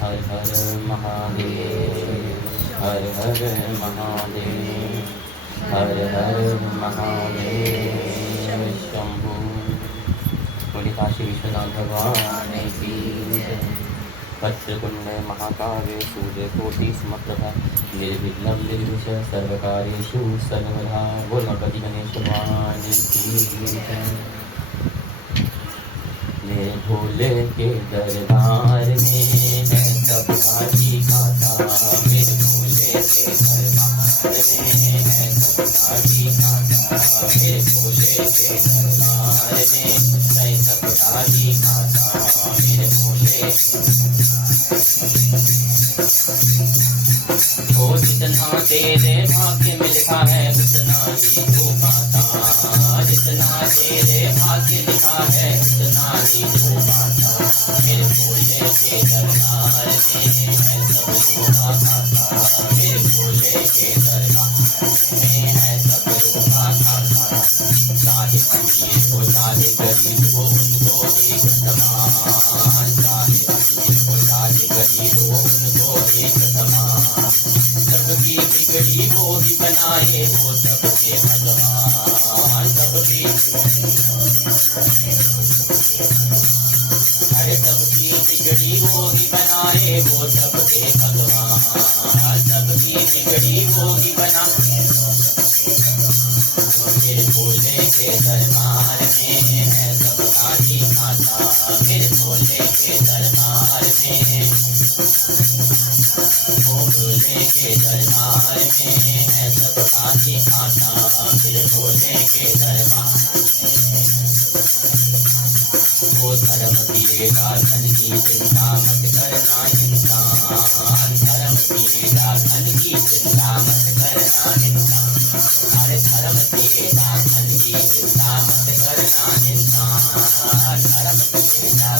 हर हर महादेव, हर हर महादेव, हर हर महादेव शंभु। बोले काशी विश्वनाथ भगवान की जय। वक्रतुंड महाकाय सूर्यकोटि समप्रभा निर्विघ्नं निर्विघ्नं सर्वकार्येषु सर्वदा। बोल गणपति गणेश भगवान की जय। मेरे भोले के दरबार में है सबका जी खाता। मेरे भोले के दरबार में है सबका जी खाता। मेरे भोले के दरबार में है सबका जी खाता। मेरे भोले ओ जितना तेरे भाग्य में लिखा है उतना ही तू पाता। जितना तेरे भाग्य लिखा है उतना ही तू पाता। मेरे भोले के दरबार में है सब लोगों का खाता। मेरे भोले के दरबार में है सब लोगों का खाता। चाहे अमीर हो चाहे गरीब हो उनको एक समान। चाहे अमीर हो चाहे गरीब हो उनको एक समान। सबकी बिगड़ी वो ही बनाए वो सबके भगवान। सबकी अरे सबकी बिगड़ी वो ही बनाए वो सबके भगवान। सबकी बिगड़ी वो ही बना। मेरे भोले के दरबार में है सबका जी खाता। मेरे भोले के दरबार में भोले के दरबार में है सबका जी खाता। मेरे भोले के दरबार वो धर्म दिएगा धन की चिंता मत करना इंसान। धर्म दिएगा धन की चिंता मत करना इंसान। अरे धर्म दिएगा धन की चिंता मत करना इंसान। धर्म दिएगा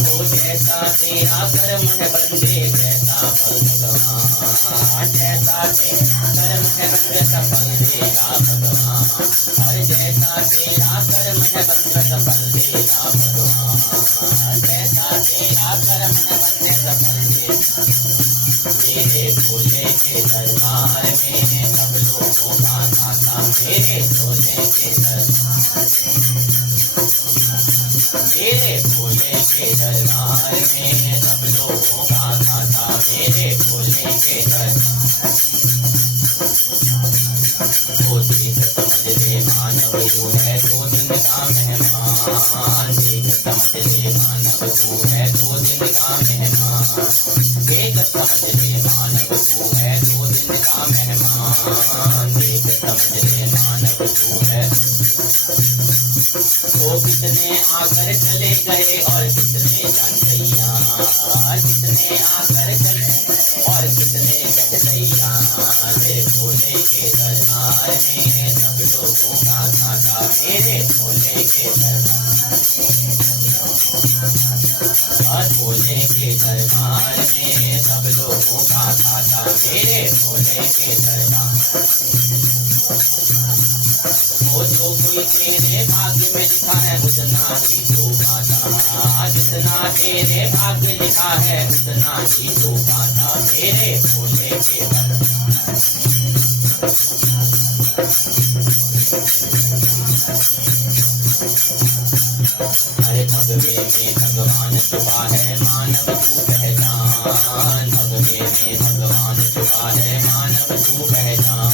वो जैसा तेरा कर्म है बंदे वैसा फल भगवान। जैसा तेरा कर्म है बंदे का फल देगा भगवान। हर जैसा तेरा कर्म है बंदे का फल देगा भगवान। जैसा तेरा कर्म है बंदे का फल देगा। मेरे भोले के दरबार में सब लोगों का खाता। मेरे भोले के दरबार मेरे भोले के दरबार में सब लोगों का खाता। मेरे भोले के दरबार वो देख समझ ले मानव तू है 2 दिन का मेहमान। देख समझ ले मानव तू है 2 दिन का मेहमान। देख समझ ले मानव तू है 2 दिन का मेहमान। देख समझ ले मानव तू है। वो कितने आकर चले गए और कितने जान गैया। कितने आकर चले और कितने कट गैया। मेरे भोले के दरबार में सब लोगों का खाता। मेरे भोले के दरबार भोले के दरबार में सब लोगों का खाता। मेरे भोले के दरबार वो जो कोई तेरे भाग्य में लिखा है उतना ही तू पाता। जितना तेरे भाग्य लिखा है उतना ही तू पाता। मेरे भोले के दरबार अरे भगवे में भगवान छुपा है मानव तू पहचान। भगवे में भगवान छुपा है मानव तू पहचान।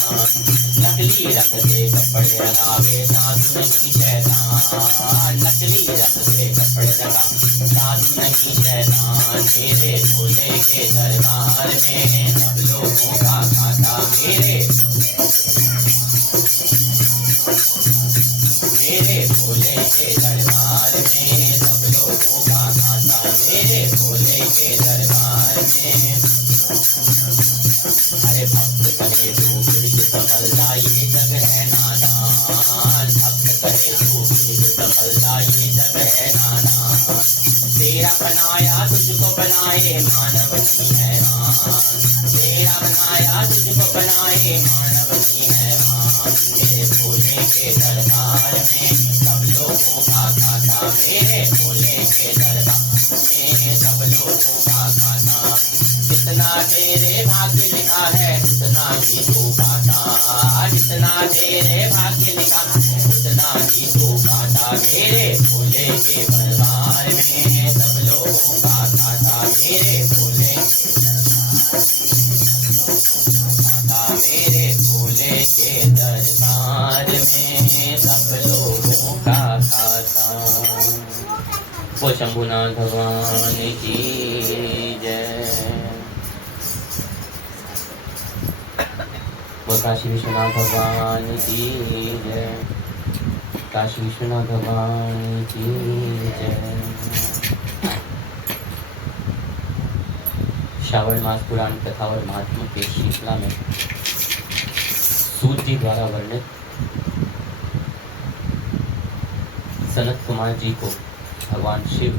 नकली रंग के कपड़े लगावे साधु नहीं शैतान। नकली रंग के कपड़े लगा साधु नहीं शैतान। मेरे भोले के दरबार में सब लोगों का खाता। मेरे भोले के दरबार में सब लोगों का खाता। मेरे भोले के दरबार में अरे भक्त करे तू गिरज सफलता ये जग है नादान। भक्त करे तू गिरज सफलता ये जग है नादान। तेरा बनाया तुझको बनाए मानव नहीं हैरान। तेरा बनाया तुझको बनाए मानव नहीं हैरान। मेरे भोले के दरबार में सब लोगों का खाता। मेरे भोले के दरबार के दरबार में सब लोगों का दाता मेरे भोले, दाता मेरे भोले के दरबार में सब लोगों का दाता। वो शंभुनाथ भगवान की जय। वो काशी विश्वनाथ भगवान की जय। काशी विश्वनाथ भगवान की जय। श्रावण मास पुराण कथा और महात्मा के श्रृंखला में सूत जी द्वारा वर्णित सनत कुमार जी को भगवान शिव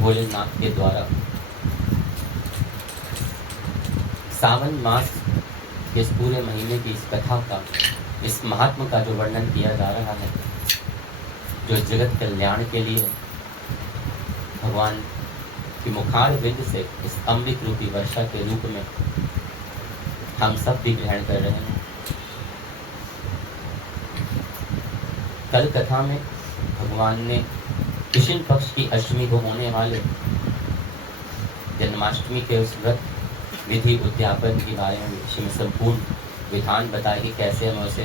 भोलेनाथ के द्वारा सावन मास के इस पूरे महीने की इस कथा का, इस महात्मा का जो वर्णन किया जा रहा है, जो जगत कल्याण के लिए भगवान की मुखार बिंद से इस अमृत रूपी वर्षा के रूप में हम सब भी ग्रहण कर रहे हैं। कल कथा में भगवान ने कृष्ण पक्ष की अष्टमी को होने वाले जन्माष्टमी के उस व्रत विधि उद्यापन के बारे में संपूर्ण विधान बताए कि कैसे हमें उसे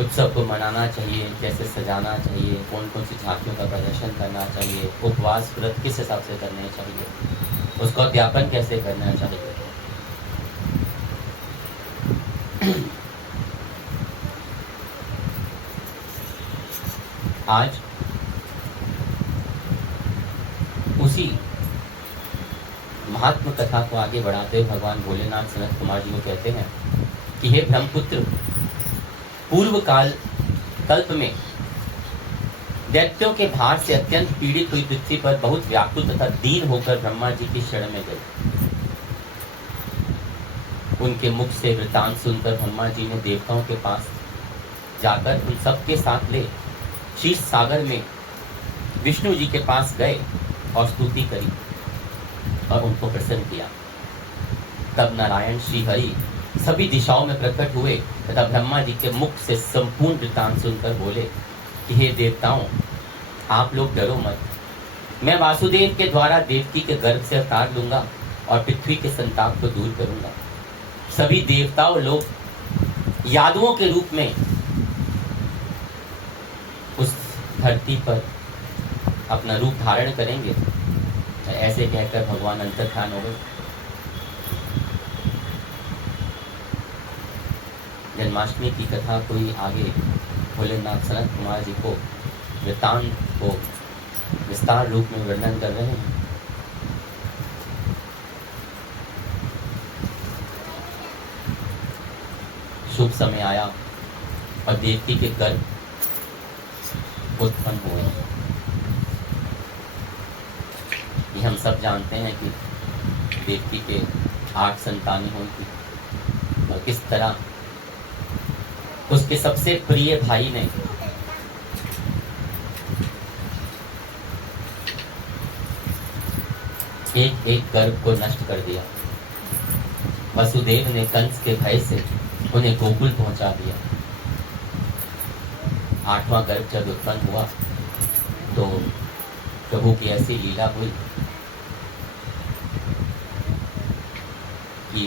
उत्सव को मनाना चाहिए, कैसे सजाना चाहिए, कौन कौन सी झांकियों का प्रदर्शन करना चाहिए, उपवास व्रत किस हिसाब से करने चाहिए, उसका अध्यापन कैसे करना चाहिए। आज उसी महात्मा कथा को आगे बढ़ाते हुए भगवान भोलेनाथ सनत कुमार जी को कहते हैं कि हे ब्रह्मपुत्र, पूर्व काल कल्प में दैत्यों के भार से अत्यंत पीड़ित हुई पृथ्वी पर बहुत व्याकुल तथा दीन होकर ब्रह्मा जी की शरण में गए। उनके मुख से वृतांत सुनकर ब्रह्मा जी ने देवताओं के पास जाकर उन सबके साथ ले क्षीर सागर में विष्णु जी के पास गए और स्तुति करी और उनको प्रसन्न किया। तब नारायण श्री हरि सभी दिशाओं में प्रकट हुए तथा ब्रह्मा जी के मुख से संपूर्ण वृतांत सुनकर बोले कि हे देवताओं, आप लोग डरो मत, मैं वासुदेव के द्वारा देवकी के गर्भ से अवतार लूंगा और पृथ्वी के संताप को दूर करूंगा। सभी देवताओं लोग यादवों के रूप में उस धरती पर अपना रूप धारण करेंगे। ऐसे कहकर भगवान अंतर्धान हो गए। जन्माष्टमी की कथा को ही आगे भोलेनाथ सनत कुमार जी को वृतांत को विस्तार रूप में वर्णन कर रहे हैं। शुभ समय आया और देवकी के गर्भ उत्पन्न हुए। ये हम सब जानते हैं कि देवकी के 8 संतानें हुई थी और किस तरह उसके सबसे प्रिय भाई ने एक एक गर्भ को नष्ट कर दिया। वसुदेव ने कंस के भय से उन्हें गोकुल पहुंचा दिया। 8वां गर्भ जब उत्पन्न हुआ तो प्रभु की ऐसी लीला हुई कि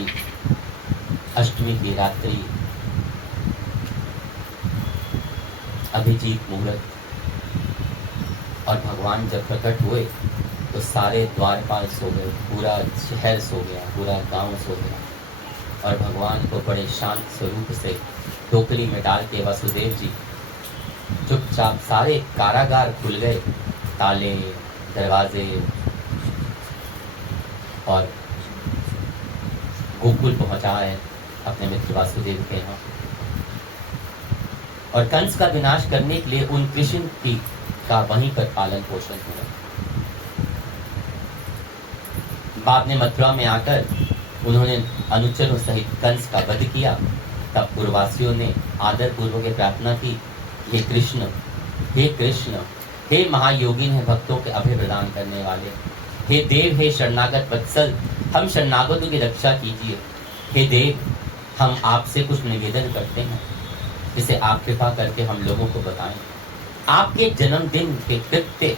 अष्टमी की रात्रि अभिजीत मुहूर्त और भगवान जब प्रकट हुए तो सारे द्वारपाल सो गए, पूरा शहर सो गया, पूरा गांव सो गया और भगवान को बड़े शांत स्वरूप से टोकरी में डाल के वसुदेव जी चुपचाप सारे कारागार खुल गए, ताले दरवाजे, और गोकुल पहुंचाए अपने मित्र वासुदेव के यहाँ। और कंस का विनाश करने के लिए उन कृष्ण की का वहीं पर पालन पोषण हुआ। बाद में मथुरा में आकर उन्होंने अनुचरों सहित कंस का वध किया। तब पूर्ववासियों ने आदर पूर्वक प्रार्थना की, हे कृष्ण, हे कृष्ण, हे महायोगिन, है भक्तों के अभय प्रदान करने वाले, हे देव, हे शरणागत वत्सल, हम शरणागतों की रक्षा कीजिए। हे देव, हम आपसे कुछ निवेदन करते हैं जिसे आप कृपा करके हम लोगों को बताएं। आपके जन्मदिन के कृत्य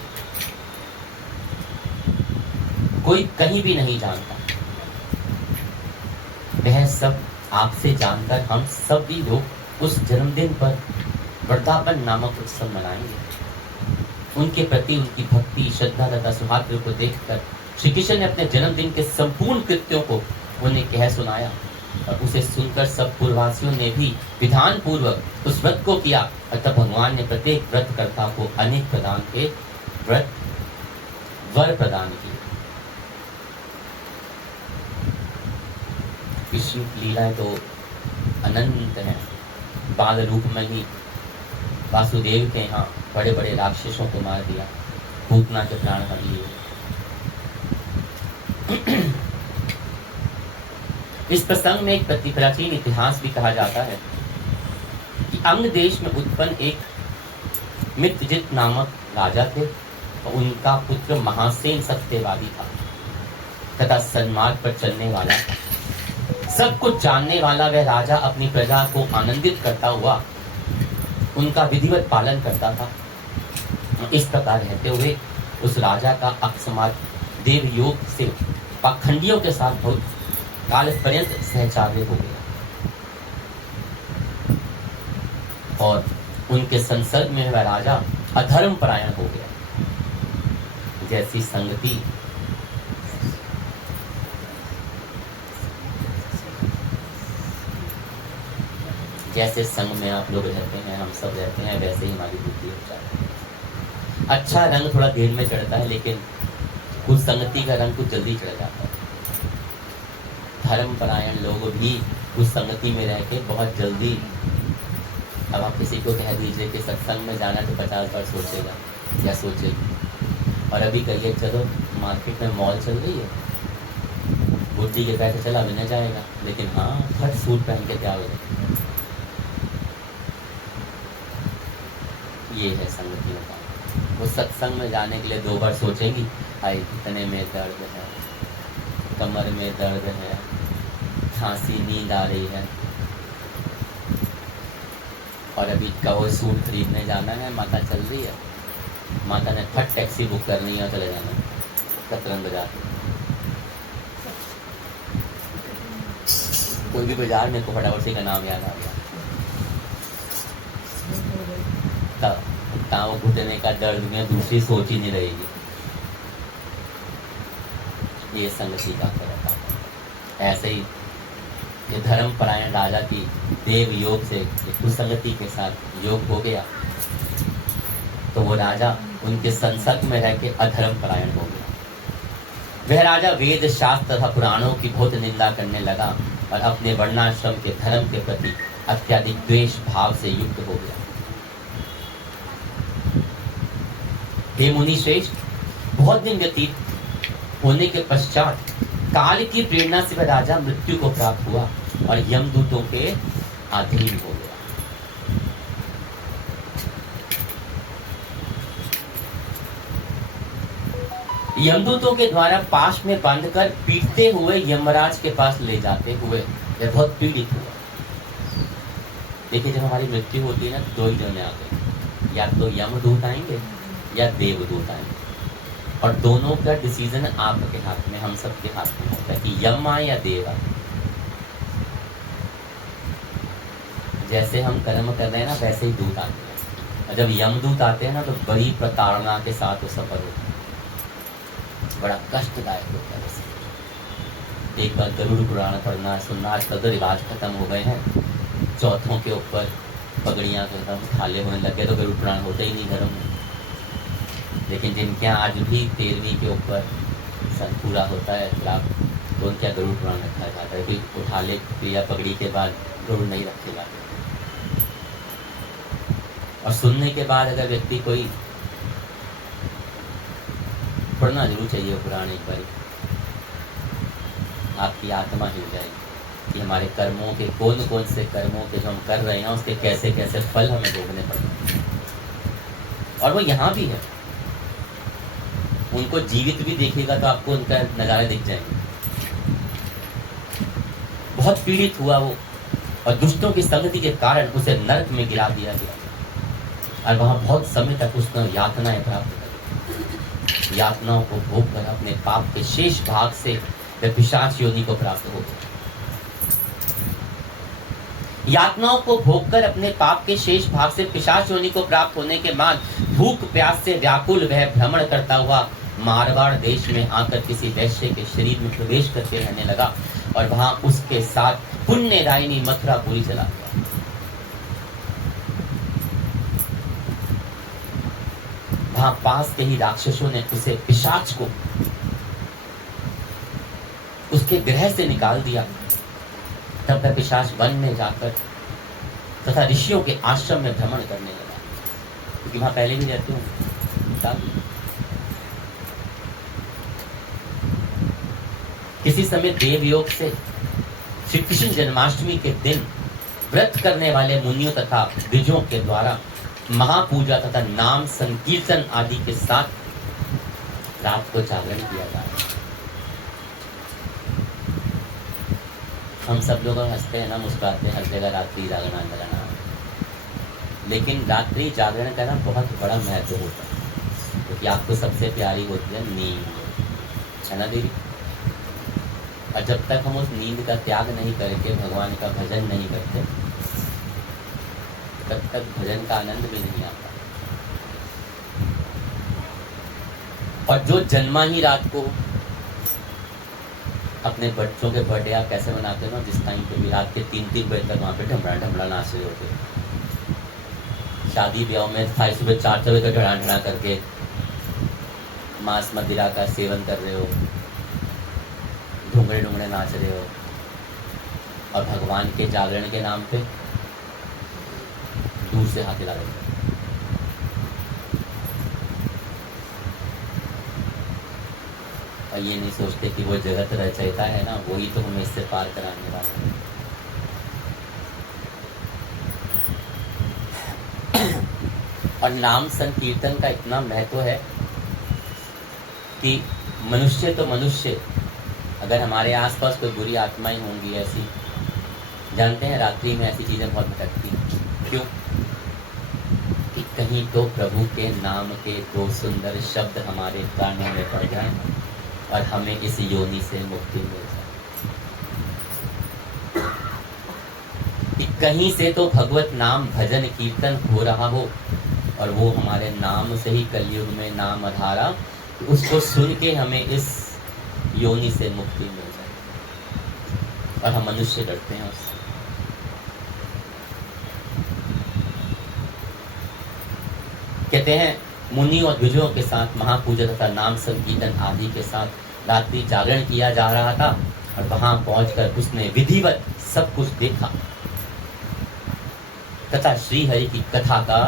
कोई कहीं भी नहीं जानता। वह सब आपसे जानकर हम सभी लोग उस जन्मदिन पर वृंदावन नामक उत्सव मनाएंगे। उनके प्रति उनकी भक्ति, श्रद्धा तथा सौहार्द को देखकर श्री कृष्ण ने अपने जन्मदिन के संपूर्ण कृत्यों को उन्हें कह सुनाया और उसे सुनकर सब पूर्ववासियों ने भी विधान पूर्वक उस व्रत को किया। अतः भगवान ने प्रत्येक व्रतकर्ता को अनेक प्रदान के वर प्रदान किए। कृष्ण की लीलाएं तो अनंत हैं। बाल रूप में ही वासुदेव के यहाँ बड़े बड़े राक्षसों को मार दिया, पूतना के प्राण हर लिए। इस प्रसंग में एक प्राचीन इतिहास भी कहा जाता है कि अंग देश में उत्पन्न एक मित्रजित नामक राजा थे और उनका पुत्र महासेन सत्यवादी था तथा सन्मार्ग पर चलने वाला था। सब कुछ जानने वाला वह राजा अपनी प्रजा को आनंदित करता हुआ उनका विधिवत पालन करता था। इस प्रकार रहते हुए उस राजा का अकस्मात देव योग से पाखंडियों के साथ बहुत काल पर्यंत सहचार्य हो गया और उनके संसर्ग में वह राजा अधर्म परायण हो गया। जैसी संगति जैसे संग में आप लोग रहते हैं, हम सब रहते हैं, वैसे ही हमारी बुद्धि हो जाती है। अच्छा रंग थोड़ा देर में चढ़ता है, लेकिन कुछ संगति का रंग कुछ जल्दी चढ़ जाता है। धर्मपरायण लोग भी उस संगति में रह के बहुत जल्दी, अब आप किसी को कह दीजिए कि सत्संग में जाना तो 50 बार सोचेगा या सोचेगी। और अभी कहिए चलो मार्केट में मॉल चल रही है, बुद्धि के पैसे चला भी नहीं जाएगा, लेकिन हाँ फट सूट पहन के क्या होगा। ये है संगति का। वो सत्संग में जाने के लिए 2 बार सोचेंगी, भाई इतने में दर्द है, कमर में दर्द है, खांसी, नींद आ रही है, और अभी का वो सूट खरीदने जाना है, माता चल रही है, माता ने फट टैक्सी बुक करनी है और चले जाना कतरन बाजार। कोई भी बाजार मेरे को फटाफट से का नाम याद आ गया। वो घुटने का दर्द में दूसरी सोच ही नहीं रहेगी। ये संगति का फर्क है। ऐसे ही ये धर्मपरायण राजा की देव योग से कुसंगति के साथ योग हो गया तो वो राजा उनके संसर्ग में रह के अधर्म परायण हो गया। वह राजा वेद शास्त्र तथा पुराणों की बहुत निंदा करने लगा और अपने वर्णाश्रम के धर्म के प्रति अत्यधिक द्वेष भाव से युक्त हो गया। हे मुनि श्रेष्ठ, बहुत दिन व्यतीत होने के पश्चात काल की प्रेरणा से वह राजा मृत्यु को प्राप्त हुआ और यमदूतों के अधीन हो गया। यमदूतों के द्वारा पाश में बांधकर पीटते हुए यमराज के पास ले जाते हुए यह बहुत पीड़ित हुआ। देखिए, जब हमारी मृत्यु होती है ना, 2 ही जने आते हैं, या तो यमदूत आएंगे या देवदूत आएंगे, और दोनों का डिसीजन आपके हाथ में, हम सब के हाथ में होता है कि यम आए या देव आए। जैसे हम कर्म कर रहे हैं ना, वैसे ही दूत आते हैं, और जब यमदूत आते हैं ना तो बड़ी प्रताड़ना के साथ वो सफर होता है, बड़ा कष्टदायक होता है। वैसे एक बार गरुड़ पुराण पढ़ना सुनना, आजकल तो रिवाज खत्म हो गए हैं, चौथों के ऊपर पगड़ियाँ एकदम खाले होने लगे तो गरुड़ पुराण होता ही नहीं घरों में। लेकिन जिनके यहाँ आज भी 13वीं के ऊपर सन पूरा होता है तो उनके यहाँ गरुड़ पुराण रखा जाता है कि उठाले या पगड़ी के बाद गरुड़ नहीं रखे जाते। और सुनने के बाद अगर व्यक्ति कोई पढ़ना जरूर चाहिए पुराण एक बार, आपकी आत्मा हिल जाएगी कि हमारे कर्मों के कौन कौन से कर्मों के जो हम कर रहे हैं उसके कैसे कैसे फल हमें भोगने पड़ते हैं। और वो यहाँ भी है, उनको जीवित भी देखिएगा तो आपको उनका नज़ारे दिख जाएंगे। बहुत पीड़ित हुआ वो, और दुष्टों की संगति के कारण उसे नरक में गिरा दिया गया। और वहां बहुत समय तक उसने यातनाएं प्राप्त करी। यातनाओं को भोग कर अपने पाप के शेष भाग से वह पिशाच योनि को प्राप्त हो गया। यातनाओं को भोग कर अपने पाप के शेष भाग से पिशाच योनि को प्राप्त होने के बाद भूख प्यास से व्याकुल वह भ्रमण करता हुआ मारवाड़ देश में आकर किसी वैश्य के शरीर में प्रवेश करके रहने लगा और वहां उसके साथ पुण्यदायिनी मथुरापुरी चला गया। वहां पास के ही राक्षसों ने उसे पिशाच को उसके गृह से निकाल दिया। तब वह पिशाच वन में जाकर तथा ऋषियों के आश्रम में भ्रमण करने लगा, क्योंकि वहां पहले भी रहते हूँ। किसी समय देवयोग से श्री कृष्ण जन्माष्टमी के दिन व्रत करने वाले मुनियों तथा द्विजों के द्वारा महापूजा तथा नाम संकीर्तन आदि के साथ रात को जागरण किया जाता है। हम सब लोग हंसते हैं ना, मुस्कुराते हैं, हर जगह रात्रि जागरण लगाना, लेकिन रात्रि जागरण का ना बहुत बड़ा महत्व होता है, क्योंकि आपको सबसे प्यारी होती है नींद, है ना देवी। और जब तक हम उस नींद का त्याग नहीं करके भगवान का भजन नहीं करते, तब तक भजन का आनंद भी नहीं आता। और जो जन्मा ही रात को अपने बच्चों के बर्थडे आप कैसे मनाते हो ना, जिस टाइम पे भी रात के 3-3 बजे तक वहाँ पे ढमड़ा ढमड़ा नाच रहे होते, शादी ब्याह में था सुबह 4 बजे तक ढड़ा ढड़ा करके मांस मदिरा का सेवन कर रहे हो, ढूंढे ढूंढे नाच रहे हो, और भगवान के जागरण के नाम पे दूर से हाथ हिला रहे हो। और ये नहीं सोचते कि वो जगत रचयिता है ना, वही तो हमें इससे पार कराने वाला है। और नाम संकीर्तन का इतना महत्व है कि मनुष्य तो मनुष्य, अगर हमारे आसपास कोई बुरी आत्माएं होंगी ऐसी, जानते हैं रात्रि में ऐसी चीजें बहुत भटकती हैं। क्यों? कि कहीं तो प्रभु के नाम के 2 सुंदर शब्द हमारे कानों में पड़ जाए और हमें इस योनि से मुक्ति मिल जाए। कि कहीं से तो भगवत नाम भजन कीर्तन हो रहा हो और वो हमारे नाम से ही कलयुग में नाम आधारा, उसको सुन के हमें इस योनि से मुक्ति मिल जाए, और हम मनुष्य डरते हैं उससे। कहते हैं मुनि और द्विजों के साथ महापूजा तथा नाम संकीर्तन आदि के साथ रात्रि जागरण किया जा रहा था, और वहां पहुंचकर उसने विधिवत सब कुछ देखा तथा श्री हरि की कथा का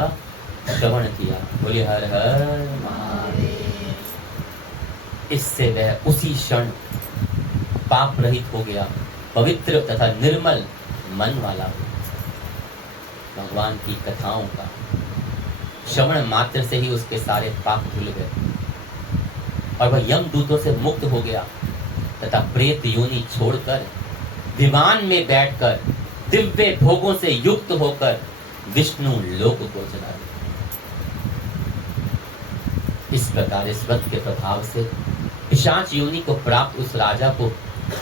श्रवण किया। बोले हर हर महादेव। इससे वह उसी क्षण पाप रहित हो गया, पवित्र तथा निर्मल मन वाला हो। भगवान की कथाओं का श्रवण मात्र से ही उसके सारे पाप धुल गए और वह यमदूतों से मुक्त हो गया तथा प्रेत योनि छोड़कर विमान में बैठकर दिव्य भोगों से युक्त होकर विष्णु लोक को चला गया। इस प्रकार इस व्रत के प्रभाव से पिशाच योनि को प्राप्त उस राजा को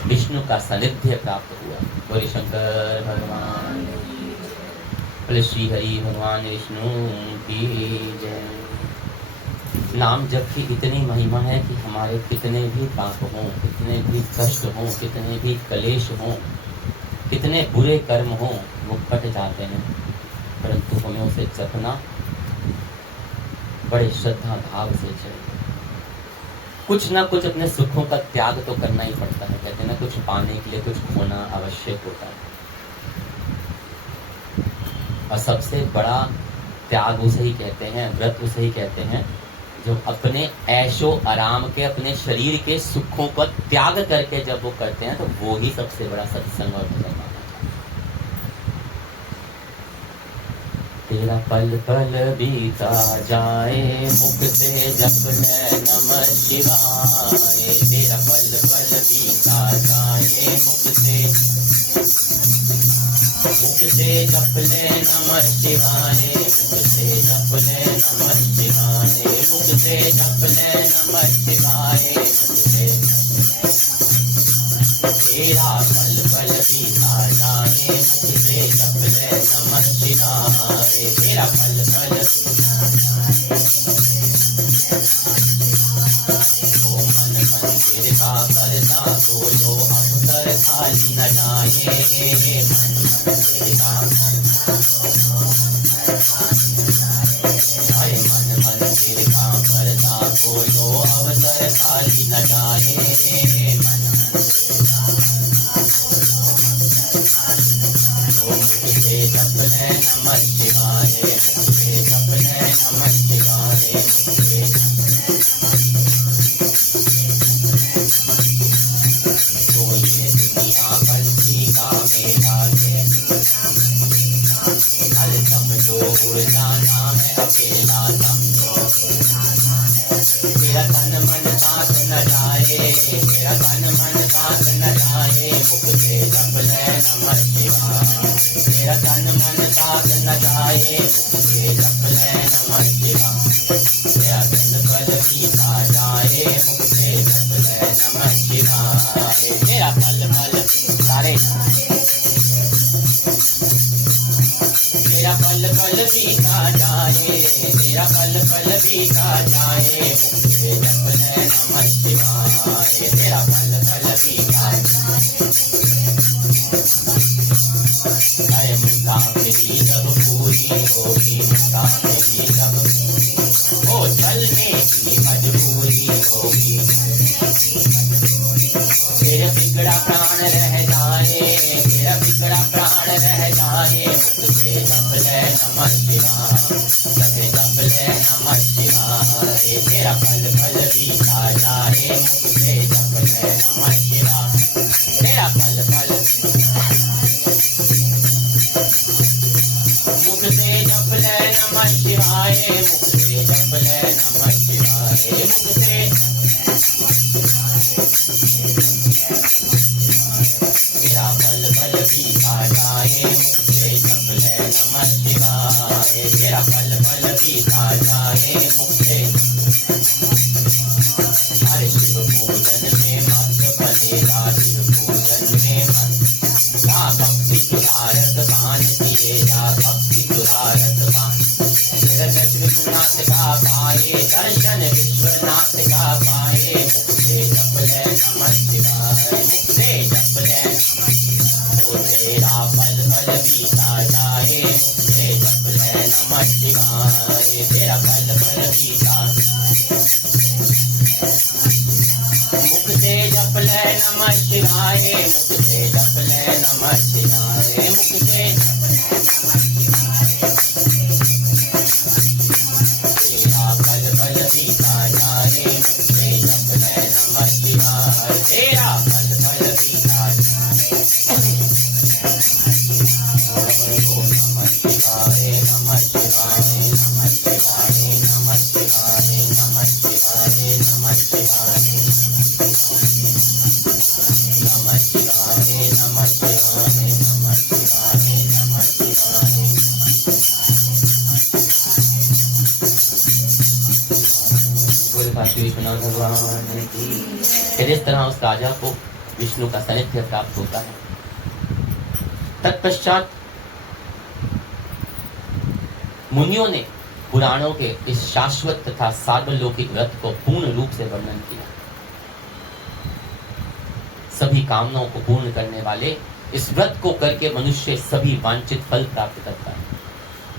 विष्णु का सानिध्य प्राप्त हुआ। बोले शंकर भगवान, बोले श्री हरि भगवान विष्णु की जय। नाम जप की इतनी महिमा है कि हमारे कितने भी पाप हों, कितने भी कष्ट हों, कितने भी कलेश हों, कितने बुरे कर्म हों, वो कट जाते हैं। परंतु हमें उसे जपना बड़े श्रद्धा भाव से चाहिए। कुछ ना कुछ अपने सुखों का त्याग तो करना ही पड़ता है। कहते हैं ना, कुछ पाने के लिए कुछ खोना आवश्यक होता है, और सबसे बड़ा त्याग उसे ही कहते हैं, व्रत उसे ही कहते हैं जो अपने ऐशो आराम के, अपने शरीर के सुखों का त्याग करके जब वो करते हैं तो वो ही सबसे बड़ा सत्संग और भजन माना। तेरा पल पल बीता जाए मुख से जपने नमः शिवाय। तेरा पल पल बीता जाए मुख से मुख से जप ले नमः शिवाय, मुख से जप ले नमः शिवाय, मुख से जप ले नमः शिवाय, मुख से तेरा पल पल बीता जाए, मुख से जप ले नमः शिवाय, तेरा पल पल मंदिर का पर्दा खोलो अवसर खाली न जाए, मन मंदिर का पर्दा खोलो अवसर खाली न जाए, मन मुख से जप ले नमः शिवाय, मुख से जप ले नमः शिवाय, जाना है अकेला समझो, तेरा तन मन साथ न जाए, तेरा तन मन साथ न जाए, मुख से जप ले नमः शिवाय, तेरा तन मन साथ न जाए, मुख से जप ले नमः शिवाय, तेरा पल पल बीता जाए, मुख से जप ले नमः शिवाय, तेरा पल पल सारे तेरा पल पल बीता जाए, तेरा पल पल बीता जाए, मुख से जप ले नमः शिवाय, तेरा पल पल बीता जाए, मुसाफिरी जब पूरी होगी, मुसाफिरी जब वो चलने की मजबूरी होगी, तेरा बिगड़ा प्राण रह जाए, तेरा बिगड़ा प्राण रह जाए, मुख से जप ले नमः शिवाय, सके जप ले नमः शिवाय, तेरा पल पल बीता जाए, मुख से जप ले नमः शिवाय, तेरा पल पल मुख से जप ले नमः शिवाय, मुख से जप ले नमः शिवाय, मुख से तेरा पल पल बीता जाए, मुख से जप ले नमः शिवाय, तेरा पल पल बीता जाए, मुख से हर शिव पूजन में मस्त बनेगा, शिव पूजन में मस्त भक्ति तुरारत बान किए जा, भक्ति तुरारत बान, तेरा विश्वनाथ का पाए दर्शन, विश्वनाथ का पाए, मुख से जप ले नमः शिवाय, मुख से जप ले, तेरा पल पल बीता जाए, मुख से जप ले नमः शिवाय, तेरा पल पल बीता, मुख से जप ले नमः शिवाय, मुख से जप ले नमः शिवाय, मुख से तेरा पल पल बीता जाए, मुख से जप ले नमः शिवाय, तेरा पल पल बीता नमः शिवाय, नमः शिवाय, नमः शिवाय, नमः शिवाय, नमः शिवाय, नमः शिवाय, नमः शिवाय, नमः शिवाय, नमः शिवाय, नमः शिवाय, बोल काशी विश्वनाथ भगवान की। फिर इस तरह उस राजा को विष्णु का सानिध्य प्राप्त होता है। तत्पश्चात मुनियों ने पुराणों के इस शाश्वत तथा सार्वलौकिक व्रत को पूर्ण रूप से वर्णन किया। सभी कामनाओं को पूर्ण करने वाले इस व्रत को करके मनुष्य सभी वांछित फल प्राप्त करता है।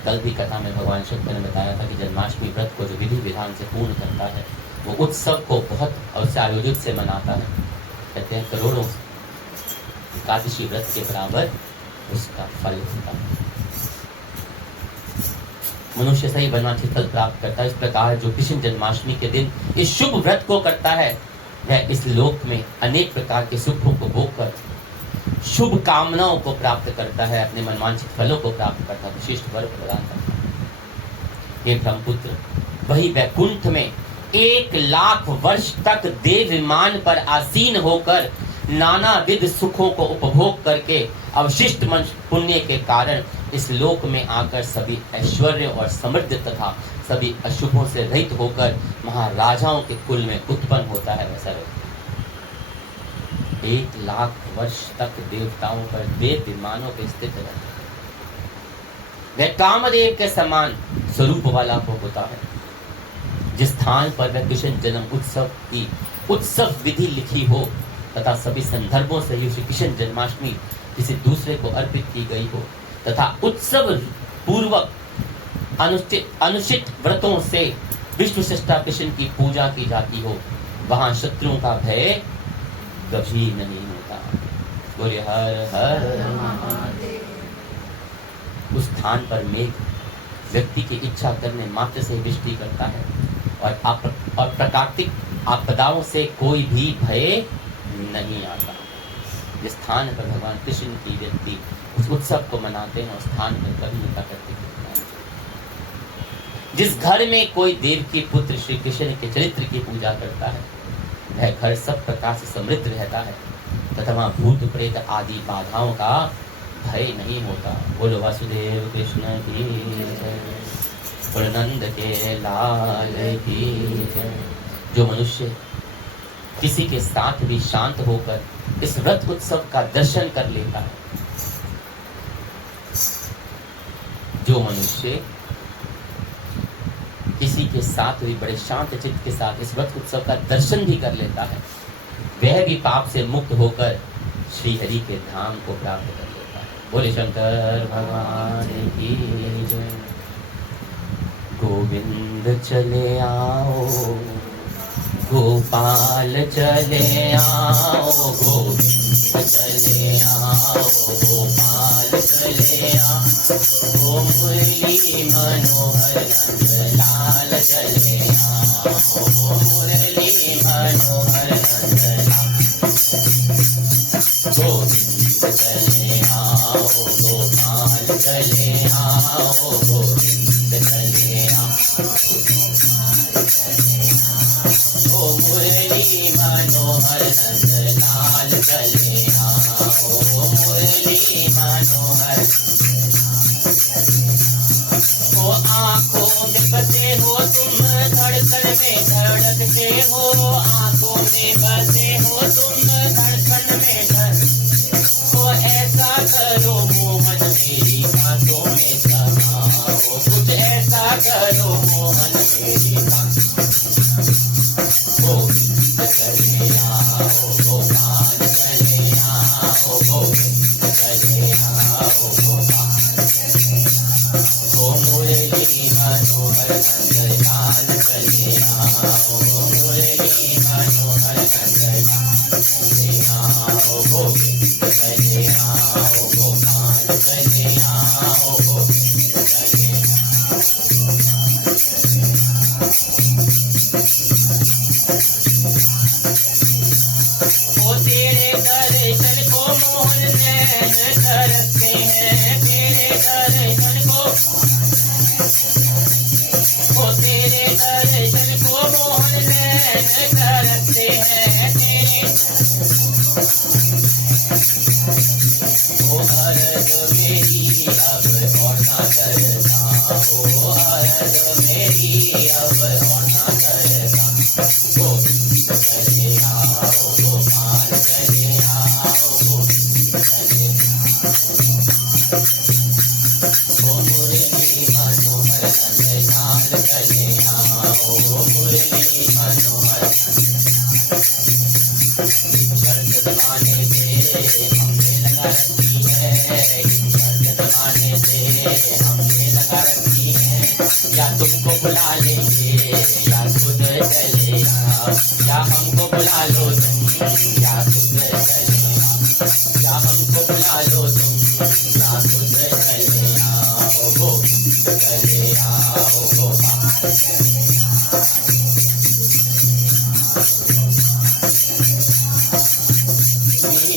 कल भी कथा में भगवान शंकर ने बताया था कि जन्माष्टमी व्रत को जो विधि विधान से पूर्ण करता है वो उत्सव को बहुत और से आयोजित से मनाता है। कहते हैं करोड़ों एकादशी व्रत के बराबर उसका फल होता है। मनुष्य सही वांछित फल प्राप्त करता है। इस प्रकार जो कृष्ण जन्माष्टमी के दिन इस शुभ व्रत को करता है वह इस लोक में अनेक प्रकार के सुखों को भोगकर शुभ कामनाओं को प्राप्त करता है, अपने मनवांछित फलों को प्राप्त करता है, विशिष्ट वर्ग प्रदान करता है। हे ब्रह्मपुत्र, वही वैकुंठ में 1,00,000 वर्ष तक देव विमान पर आसीन होकर नानाविध सुखों को उपभोग करके अवशिष्ट पुण्य के कारण इस लोक में आकर सभी ऐश्वर्य और समृद्धि तथा सभी अशुभों से रहित होकर महाराजाओं के कुल में उत्पन्न होता है। वैसा 1 लाख वर्ष तक देवताओं पर देव विमानों पे स्थित रहता है। वह कामदेव के समान स्वरूप वाला हो होता है। जिस स्थान पर वह कृष्ण जन्म उत्सव की उत्सव विधि लिखी हो तथा सभी संदर्भों से श्री कृष्ण जन्माष्टमी किसी दूसरे को अर्पित की गई हो तथा उत्सव पूर्वक अनुचित व्रतों से विश्व श्रेष्ठा कृष्ण की पूजा की जाती हो, वहां शत्रुओं का भय कभी नहीं होता। बोले हर हर महादेव। उस स्थान पर मेघ व्यक्ति की इच्छा करने मात्र से वृष्टि करता है और प्राकृतिक आपदाओं से कोई भी भय नहीं आता। जिस स्थान पर भगवान कृष्ण की व्यक्ति उस उत्सव को मनाते हैं, उस स्थान पर कभी नहीं प्राकृतिक। जिस घर में कोई देव की पुत्र श्री कृष्ण के चरित्र की पूजा करता है, वह घर सब प्रकार से समृद्ध रहता है तथा वहाँ भूत प्रेत आदि बाधाओं का भय नहीं होता। बोलो वासुदेव कृष्ण की जय, बोलो नंद के लाल की जय। जो मनुष्य किसी के साथ भी शांत होकर इस व्रत उत्सव का दर्शन कर लेता है, जो मनुष्य किसी के साथ भी बड़े शांत चित्त के साथ इस व्रत उत्सव का दर्शन भी कर लेता है, वह भी पाप से मुक्त होकर श्री हरि के धाम को प्राप्त कर लेता है। बोले शंकर भगवान की जय। गोविंद चले आओ, गोपाल चले आओ, गोविंद चले आओ, गोपाल चले आओ, ओ मुरली मनोहर नंदलाल चले आओ, मुरली मनोहर नंदलाल। गोविंद चले आओ, गोपाल चले आओ, गोविंद चले आओ, ओ मुरली मनोहर नंदलाल चले आओ, मुरली मनोहर। ओ आंखों में बसे हो तुम, धड़कन में धड़कते हो, आंखों में बसे हो तुम, धड़कन में धड़कते हो। ऐसा करो मोहन मेरी बातों में समाओ, कुछ ऐसा करो मोहन मेरी बातों। गोविंद चले आओ, गोपाल चले आओ, गोविंद चले आओ, गोपाल। ओ मुरली मनोहर नंदलाल चले आओ, मुरली मनोहर नंदलाल चले आओ, गोविंद चले आओ, गोपाल चले आओ, गोविंद चले ओ तेरे दर्शन को मोहन नैन तरसते हैं, तेरे दर्शन को, ओ तेरे दर्शन को मोहन नैन तरसते हैं, तेरे ओ अरग मेरी अब और ना करता, ओ अरग मेरी अब और ना करता। गोविंद चले आओ, गोपाल चले आओ, गोविंद चले ओ मुरली मनोहर नंदलाल चले आओ, मुरली मनोहर। शर्त दबाने से हमने लगा रखी है, शर्त दबाने से हमने लगा रखी है, या तुमको बुला लेंगे या खुद चले आओ, या हमको बुला लो तुम या खुद चले आओ, या हमको बुला लो तुम या खुद चले आओ। गोविंद चले आओ, गोपाल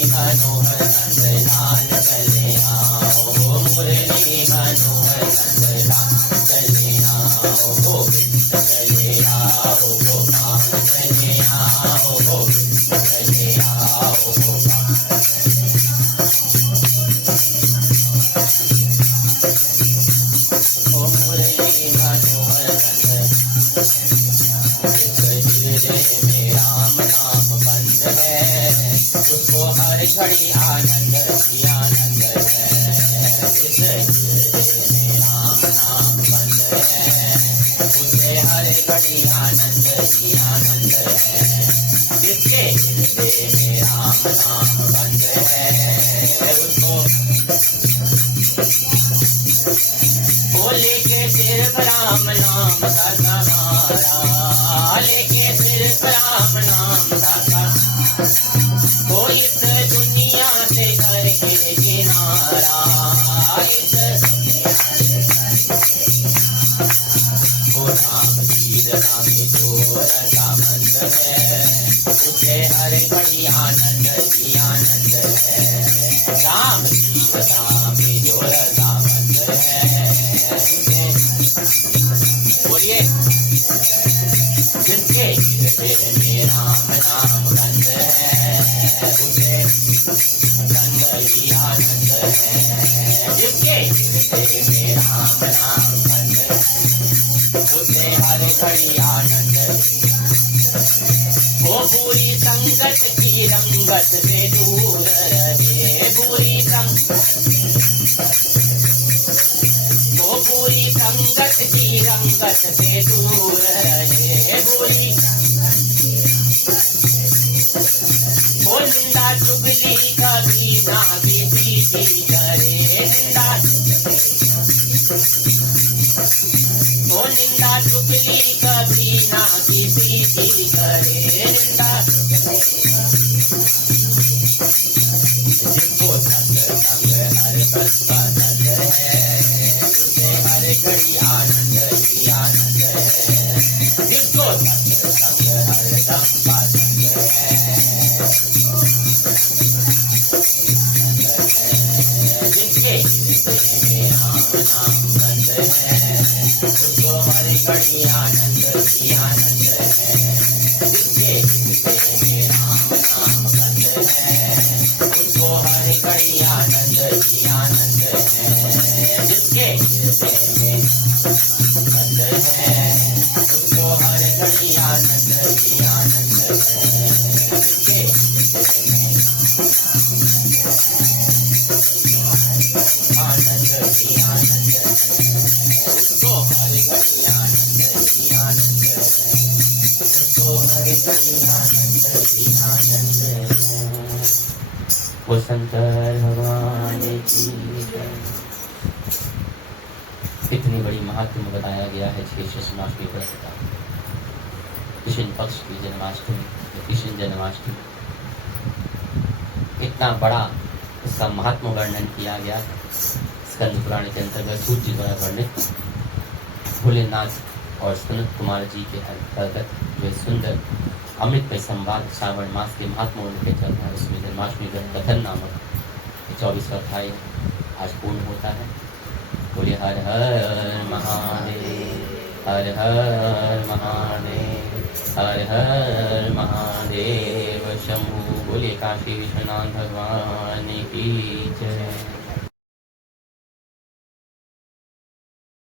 मनोहर नंदलाल चले आओ, मुरली मनोहर नंदलाल चले आओ, गोविंद चले आओ, गोपाल चले आओ, गोविंद चले आओ। घड़ी आनंद ही आनंद है। जिस हृदय में राम नाम बंद है, उसे हर घड़ी आनंद ही आनंद है। जिसके हृदय में राम नाम बंद है, उसको वो लेके सिर्फ राम नाम का सहारा, लेके सिर्फ राम नाम का सहारा, वो इस दुनिया से करके किनारा, इस वो राम वीर राम जोर सामंत है, उसे हर घड़ी आनंद ही आनंद है। राम वीर राम जोर सामंत है, उसे बोलिए जिसके हृदय में राम नाम बंद है, उसे रंग ही आनंद है। जिसके हृदय में राम नाम बंद है, उसे हर घड़ी आनंद। वो बुरी संगत की रंगत से दूर रहे, बुरी वो बुरी संगत की रंगत से दूर रहे, बुरी वो निंदा चुगली कभी ना किसी की करे, निंदा चुगली कभी ना किसी की करे, जिसको सत्संग हर पल पसंद है, उसे हर घड़ी आनंद ही आनंद है। जिसको सत्संग हर दम पसंद है, जिसके हृदय में राम नाम बंद है, उसको हर घड़ी आनंद ही आनंद है। जिसके हृदय में राम नाम बंद है, उसको हर घड़ी आनंद ही आनंद है। जिसके हृदय में बंद है, उसको हर घड़ी आनंद ही आनंद है। जिसके हृदय में आनंद ही आनंद है, उसको हर घड़ी आनंद ही आनंद है, उसको हर घड़ी आनंद ही आनंद है। वो शंकर भगवान की जय। इतनी बड़ी महात्म बताया गया है श्री कृष्णाष्टमी व्रत का। कृष्ण पक्ष की जन्माष्टमी, कृष्ण जन्माष्टमी, इतना बड़ा इसका महात्म वर्णन किया गया स्कंद पुराण के अंतर्गत सूत जी द्वारा वर्णित भोलेनाथ और सुनत कुमार जी के अंतर्गत जो सुंदर अमृतमय संवाद श्रावण मास के महात्मा के चल रहा है, उसमें जन्माष्टमी व्रत कथन नामक 24वां अध्याय आज पूर्ण होता है। बोले हर हर महादेव, हर हर महादेव, हर हर महादेव शंभु। बोले काशी विश्वनाथ भगवान की जय।